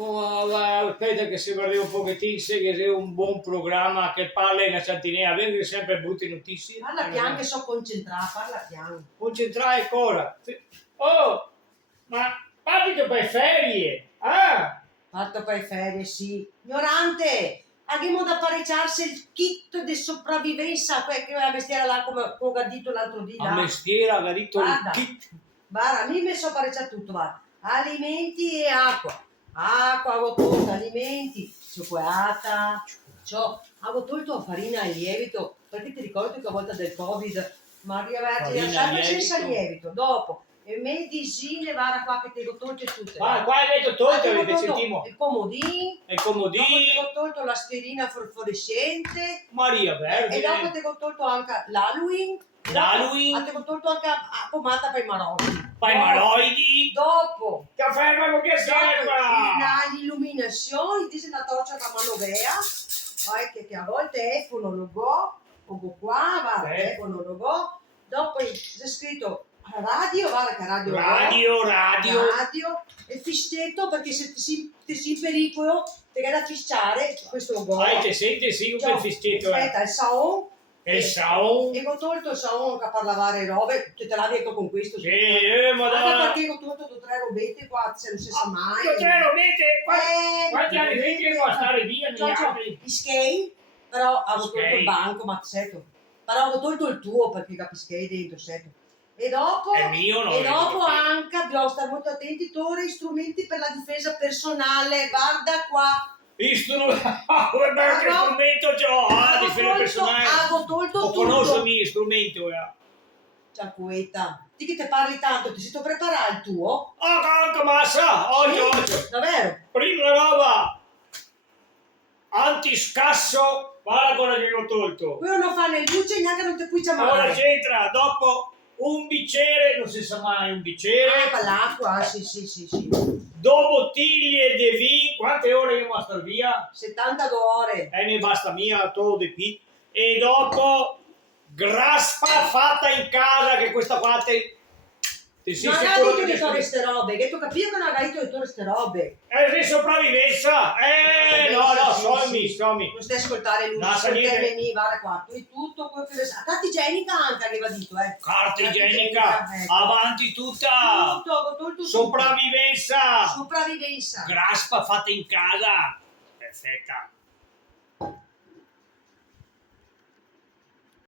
Aspetta che si guardi un pochettino, se che è un buon programma che parla in santinea, vedi sempre brutte notizie. Parla piano che so concentrare, parla piano. Concentrare ancora. Oh, ma partito per ferie, ah? Parto per ferie, sì. Ignorante! Abbiamo da pareggiarsi il kit di sopravvivenza, che la mestiera là come ho detto l'altro di A là. mestiere ha detto il Guarda, kit. guarda, mi messo a pareggiare tutto, guarda. Alimenti e acqua. Acqua, avevo tolto, alimenti, cioccolata, avevo tolto la farina e lievito, perché ti ricordi che a volta del Covid, Maria Vergine, sempre senza lievito, dopo. E medicine, guarda qua che ti ho tolte tutte. Ah, qua hai detto tolto, avete sentito? Il comodino. Il comodino. Dopo ti ho tolto l'aspirina fluorescente. Maria Vergine. E dopo ti ho tolto anche l'Halloween. L'Halloween. Ti ho tolto anche la pomata per i marocchi. Poi maroidi. Dopo. Caffè, ma che serve? L'illuminazione, dice una torcia da manovea. Che a volte è un logo. Poco qua, guarda, è un logo. Dopo c'è scritto radio, guarda che radio e fischietto, perché se ti si in pericolo ti viene da fischiare questo logo. Ti senti sì un fischietto. Aspetta, il saon. Il saon. E ho tolto il saon che per lavare robe, te la dico con questo. Sì, ma da... perché ho tolto 2 o 3 robette qua, se non si sa mai. 2 o 3 robette? Quanti anni vedi che devo stare via? Gli skate, però avevo tolto il banco, ma certo. Però avevo tolto il tuo perché capisci dentro, certo. E dopo, anche dobbiamo stare molto attenti, torre strumenti per la difesa personale, guarda qua. Che strumento c'ho? Difesa personale. Avevo tolto tutto. Conosco il mio strumento. Ciacueta, di che te parli tanto, ti sento preparare il tuo? Anche massa, occhio. Davvero? Prima roba, antiscasso, guarda cosa che ho tolto. Quello non fa né luce e neanche non ti puoi chiamare. Ora c'entra, dopo un bicchiere, non si sa mai un bicchiere. Per l'acqua, sì. 2 bottiglie di vino, quante ore che devo stare via? 72 ore. Mi basta mia, todo di qui. E dopo graspa fatta in casa, che questa qua Non ha detto di tutte queste robe, che tu capisci che non ha detto di tutte queste robe. Di sopravvivenza, sommi. Non stai ascoltare lui, ascoltare guarda qua, tu tutto quello che sa. Carta igienica anche aveva detto, Carta igienica, avanti tutta. Tutto. Sopravvivenza. Sopravvivenza. Graspa fatta in casa. Perfetta.